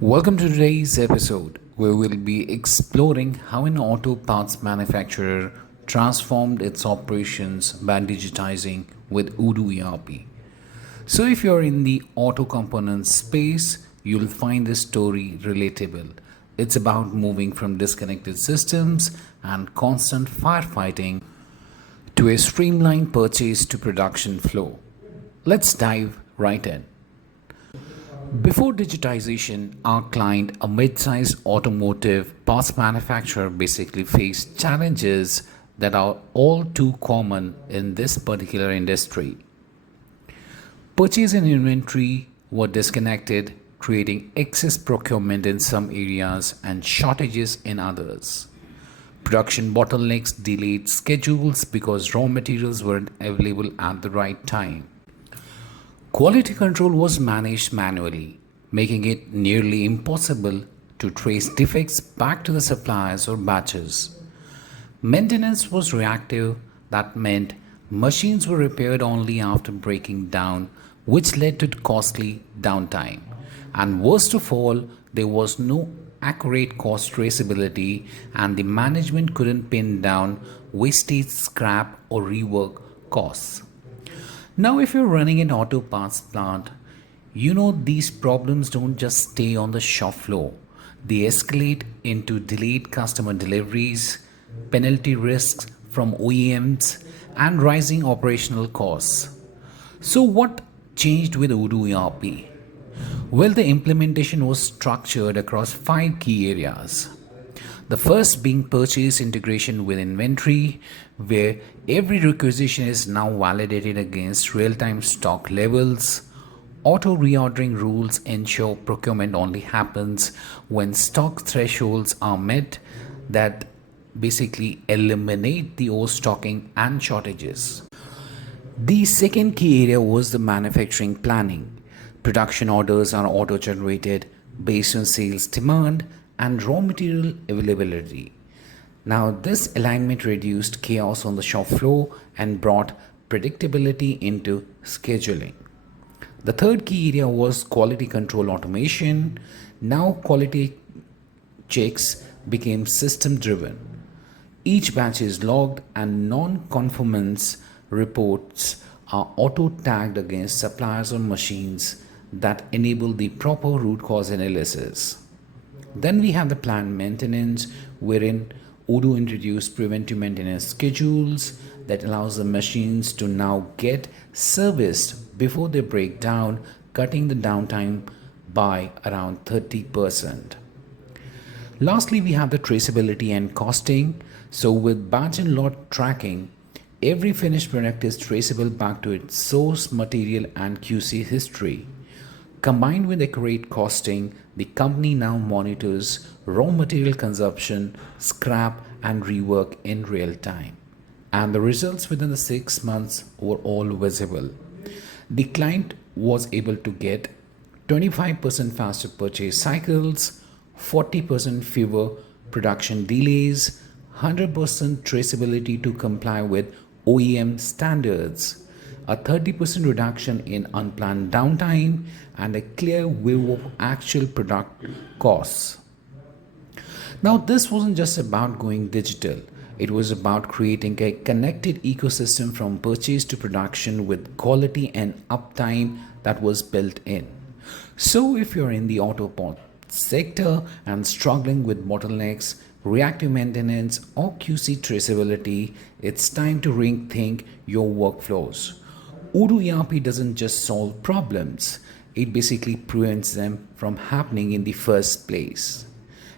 Welcome to today's episode where we'll be exploring how an auto parts manufacturer transformed its operations by digitizing with Odoo ERP. So, if you're in the auto components space, you'll find this story relatable. It's about moving from disconnected systems and constant firefighting to a streamlined purchase to production flow. Let's dive right in. Before digitization, our client, a mid-sized automotive parts manufacturer, basically faced challenges that are all too common in this particular industry. Purchase and inventory were disconnected, creating excess procurement in some areas and shortages in others. Production bottlenecks delayed schedules because raw materials weren't available at the right time. Quality control was managed manually, making it nearly impossible to trace defects back to the suppliers or batches. Maintenance was reactive, that meant machines were repaired only after breaking down, which led to costly downtime. And worst of all, there was no accurate cost traceability, and the management couldn't pin down wastage, scrap, or rework costs. Now, if you're running an auto parts plant, you know these problems don't just stay on the shop floor. They escalate into delayed customer deliveries, penalty risks from OEMs, and rising operational costs. So, what changed with Odoo ERP? Well, the implementation was structured across 5 key areas. The first being purchase integration with inventory, where every requisition is now validated against real-time stock levels. Auto reordering rules ensure procurement only happens when stock thresholds are met, that basically eliminate the overstocking and shortages. The second key area was the manufacturing planning. Production orders are auto-generated based on sales demand and raw material availability. Now, this alignment reduced chaos on the shop floor and brought predictability into scheduling. The third key area was quality control automation. Now, quality checks became system driven. Each batch is logged, and non conformance reports are auto tagged against suppliers or machines that enable the proper root cause analysis. Then we have the planned maintenance, wherein Odoo introduced preventive maintenance schedules that allows the machines to now get serviced before they break down, cutting the downtime by around 30%. Lastly, we have the traceability and costing. So with batch and lot tracking, every finished product is traceable back to its source material and QC history. Combined with accurate costing, the company now monitors raw material consumption, scrap, and rework in real time. And the results within the 6 months were all visible. The client was able to get 25% faster purchase cycles, 40% fewer production delays, 100% traceability to comply with OEM standards, a 30% reduction in unplanned downtime, and a clear view of actual product costs. Now, this wasn't just about going digital. It was about creating a connected ecosystem from purchase to production with quality and uptime that was built in. So, if you're in the auto parts sector and struggling with bottlenecks, reactive maintenance, or QC traceability, it's time to rethink your workflows. Odoo ERP doesn't just solve problems, it basically prevents them from happening in the first place.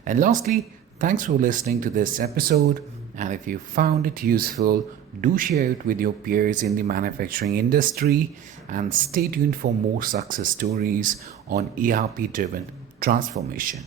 And lastly, thanks for listening to this episode. And if you found it useful, do share it with your peers in the manufacturing industry, and stay tuned for more success stories on ERP driven transformation.